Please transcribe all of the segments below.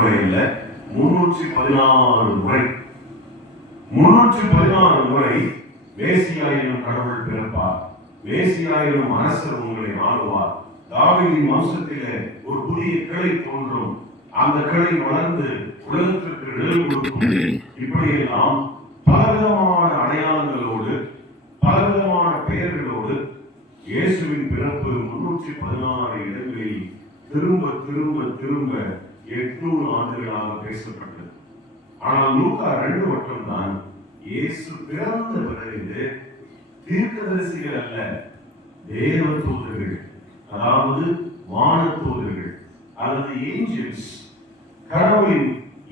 முறை இல்ல, 316 முறை. 316 முறை மேசியாயினும் கடவுள் பிறப்பார், மேசியாயினும் அரசர் உங்களை ஆளுவார், தாவீதின் வம்சத்திலே ஒரு புதிய கிளை தோன்றும், அந்த கிளை வளர்ந்து உலகத்திற்கு நிழல் கொடுக்கும். இப்படியெல்லாம் பலவிதமான அடையாளங்களோடு பலவிதமான பெயர்களோடு இயேசுவின் பிறப்பு 316 இடங்களில் திரும்ப திரும்ப திரும்ப 800 ஆண்டுகளாக பேசப்பட்டது. ஆனால் லூக்கா 2 மட்டும்தான் இயேசு பிறந்த பிறகு தீர்க்கதரிசிகள் அல்ல, தேவ தூதர்கள், அதாவது வான தூதர்கள் அல்லது ஏஞ்சல்ஸ், கடவுளின்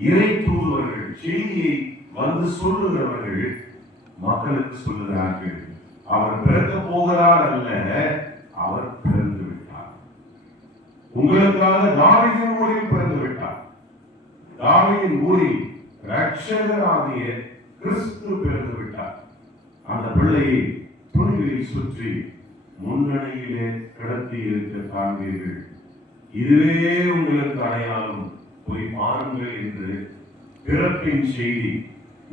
இறை தூதுவர்கள், செய்தியை வந்து சொல்லுகிறவர்கள் மக்களுக்கு சொல்லுகிறார்கள், அவர் பிறக்க போகிறார் அல்ல, அவர் பிறந்து விட்டார். உங்களுக்காக தாவீதின் ஊரில் பிறந்து விட்டார். தாவீதின் ஊரில் இரட்சகராகிய கிறிஸ்து பிறந்து விட்டார். அந்த பிள்ளையை துணிகளில் சுற்றி முன்னணியிலே கிடத்தி இருக்க காண்பீர்கள். இதுவே உங்களுக்கு அடையாளம், போய் பாருங்கள் என்று பிறப்பின் செய்தி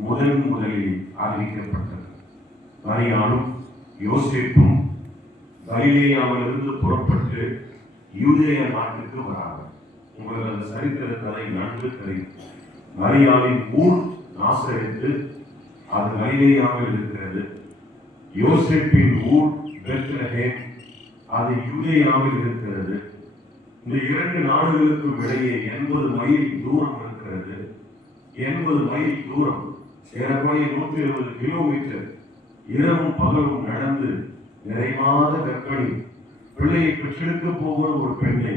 முதலில் அறிவிக்கப்பட்டது. மரியாளும் யோசேப்பும் கலிலேயாவிலிருந்து புறப்பட்டு யூதேய நாட்டுக்கு வரார்கள். உங்களுக்கு அந்த சரித்திர கதை நன்கு தெரியும். மரியாளின் ஊர் நாசரேத்து, அது கலிலேயாவில் இருக்கிறது. யோசேப்பின் ஊர் பெத்லகேம், அது யூதேயாவில் இருக்கிறது. இந்த 2 நாடுகளுக்கும் இடையே 80 மைல் தூரம் இருக்கிறது. 80 மைல் தூரம், ஏறக்குறைய 170 கிலோமீட்டர். இரவும் பகலும் நடந்து நிறைவாத கற்பனை பிள்ளையை பெற்றெடுக்க போகிற ஒரு பெண்ணை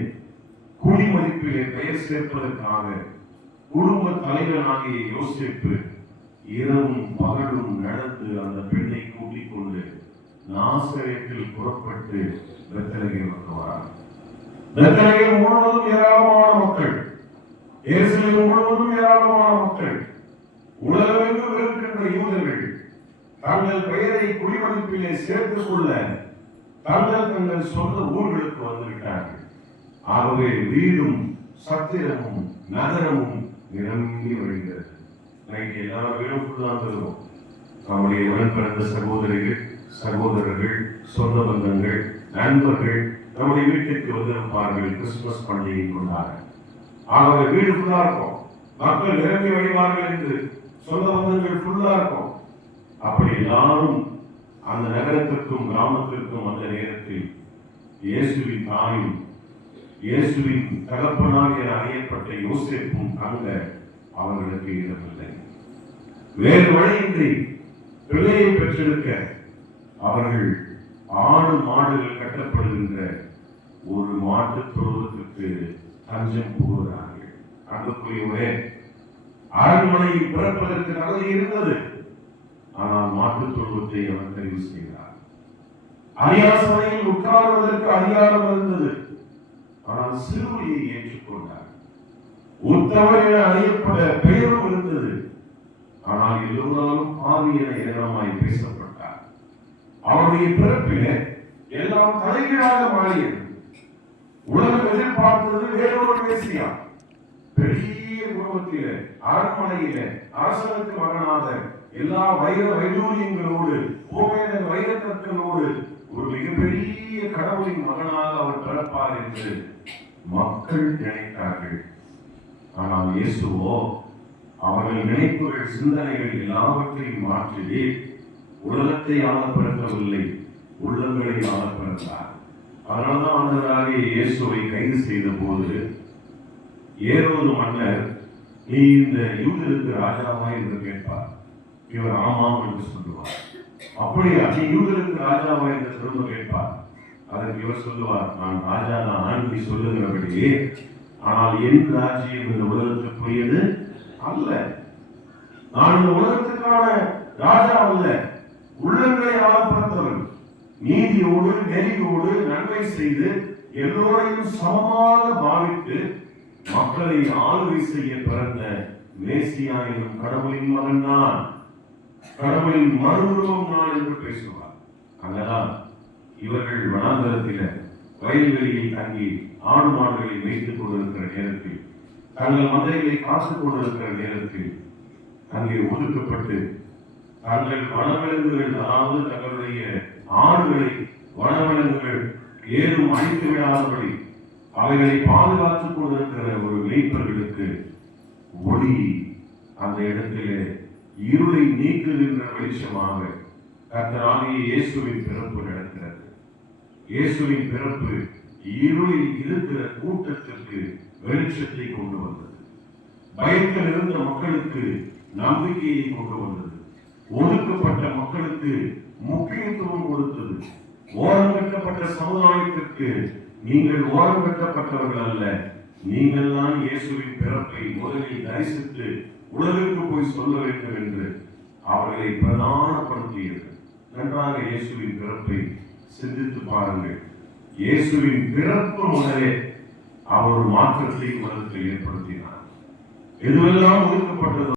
குடிமதிப்பிலே பெயர் சேர்ப்பதற்காக குடும்ப தலைவனாகிய யோசேப்பு இரவும் பகலும் நடந்து அந்த பெண்ணை கூட்டிக் கொண்டு நாசரேத்தில் புறப்பட்டு பெத்லகேம் வருவார். பெத்லகேம் முழுவதும் ஏராளமான மக்கள், எருசலேம் முழுவதும் ஏராளமான மக்கள், உலகமெங்கும் இருக்கின்ற யூதர்கள் தங்கள் பெயரை குடிமதிப்பிலே சேர்த்துக் கொள்ள தங்கள் சொந்த ஊர்களுக்கு வந்துவிட்டார்கள். ஆகவே வீடும் சத்திரமும் நகரமும் நிரம்பி வருகிறது. எல்லா வீடும் தான் தருவோம். நம்முடைய உடன் பிறந்த சகோதரர்கள், சொந்த பந்தங்கள், நண்பர்கள் நம்முடைய வீட்டுக்கு வந்திருப்பார்கள் கிறிஸ்துமஸ் பண்டிகை கொண்டாட. ஆகவே வீடு ஃபுல்லா இருக்கும், மக்கள் நிரம்பி வழிவார்கள் என்று சொந்த பந்தங்கள் ஃபுல்லா இருக்கும். அப்படி எல்லாரும் அந்த நகரத்திற்கும் கிராமத்திற்கும் அந்த நேரத்தில் இயேசுவின் தாயும் இயேசுவின் தகப்பனாக அறியப்பட்ட யோசேப்பும் தங்க அவர்களுக்கு இடமில்லை. வேறு வழியின்றி பிள்ளையை பெற்றெடுக்க அவர்கள் ஆடு மாடுகள் கட்டப்படுகின்ற ஒரு மாட்டு தொழுவத்திற்கு தஞ்சம் போகிறார்கள். அன்புக்குரியவரே, அரண்மனையில் பிறப்பதற்கு தகுதி இருந்தது, ஆனால் மாட்டுத் தொழுவத்தை அவர் தெரிவு செய்கிறார். அரியாசனையில் உட்காருவதற்கு அதிகாரம் இருந்தது, ஆனால் சிலுவையை ஏற்றுக்கொண்டார். உத்தவர் என அறியப்பட பெயரும் இருந்தது, ஆனால் எல்லோராலும் பாவி என ஏராளமாய் பேசப்பட்டார். அவருடைய பிறப்பிலே எல்லாம் தலைகீழாக மாறியது. உலகம் எதிர்பார்த்தது வேறொரு மேசியா, பெரிய குடும்பத்திலே அரண்மனையிலே அரசனுக்கு மகனாக எல்லா வைடூரியங்களோடு கோமேத வைரக்கற்களோடு ஒரு மிகப்பெரிய கடவுளின் மகனாக அவர் பிறப்பார் என்று மக்கள் நினைத்தார்கள். ஆனால் இயேசுவோ அவர்கள் நினைப்புகள், சிந்தனைகள் எல்லாவற்றையும் மாற்றி உலகத்தை ஆள பிறக்கவில்லை, உள்ளங்களை ஆள பிறந்தார். அதனால்தான் ஆண்டவராகிய இயேசுவை கைது செய்த போது ஏரோது மன்னர், நீ இந்த யூதருக்கு ராஜாவா என்று கேட்பார். இவர் ஆமாம் என்று சொல்லுவார். அப்படியா, நீ யூதருக்கு ராஜாவா என்று திரும்ப கேட்பார். அதற்கு இவர் சொல்லுவார், நான் ராஜா தான் நீ சொல்லுகிறபடியே, ஆனால் என் ராஜ்யம் இந்த உலகத்துக்குரியது அல்ல. நான் இந்த உலகத்துக்கான ராஜா அல்ல, உள்ளங்களை ஆள பிறந்தவன். நீதியோடு நெறியோடு நன்மை செய்து எல்லோரையும் சமமாக பாவித்து மக்களை ஆளுகை செய்ய பிறந்த மேசியா எனும் கடவுளின் மகன் நான், கடவுளின் மறுரூபம் நான் என்று பேசுவார். அங்கதான் இவர்கள் வனாந்தரத்தில வயல்வெளியில் தங்கி ஆடு மாடுகளை வைத்துக் கொண்டிருக்கிற நேரத்தில் தங்கள் மந்தைகளை காத்துக் கொண்டிருக்கிற நேரத்தில் அங்கே ஒதுக்கப்பட்டு தங்கள் வனவிலங்குகள், அதாவது தங்களுடைய ஆடுகளை வனவிலங்குகள் ஏதும் அழித்து விடாதபடி அவைகளை பாதுகாத்துக் கொண்டிருக்கிற ஒரு மேய்ப்பர்களுக்கு ஒளி அந்த இடத்திலே இருளை நீக்குகின்ற வெளிச்சமாக கர்த்தராகிய இயேசுவின் பிறப்பு நடக்கிறது. இயேசுவின் பிறப்பு இருளில் இருக்கிற கூட்டத்திற்கு வெளிச்சத்தை கொண்டு வந்தது. பயத்தில் இருந்த மக்களுக்கு நம்பிக்கையை கொண்டு வந்தது. ஒதுக்கப்பட்ட மக்களுக்கு முக்கியத்துவம் கொடுத்தது. ஓரம் கட்டப்பட்ட சமுதாயத்திற்கு நீங்கள் ஓரம் கட்டப்பட்டவர்கள் அல்ல, நீங்கள் தான் இயேசுவின் பிறப்பை முதலில் தரிசித்து உலகிற்கு போய் சொல்ல வேண்டும் என்று அவர்களை பிரதானப்படுத்தியது. நன்றாக இயேசுவின் பிறப்பை சிந்தித்து பாருங்கள். இயேசுவின் பிறப்பு முதலே அவர் ஒரு மாற்றத்தை உலகத்தில் ஏற்படுத்தினார். எதுவெல்லாம் ஒதுக்கப்பட்டது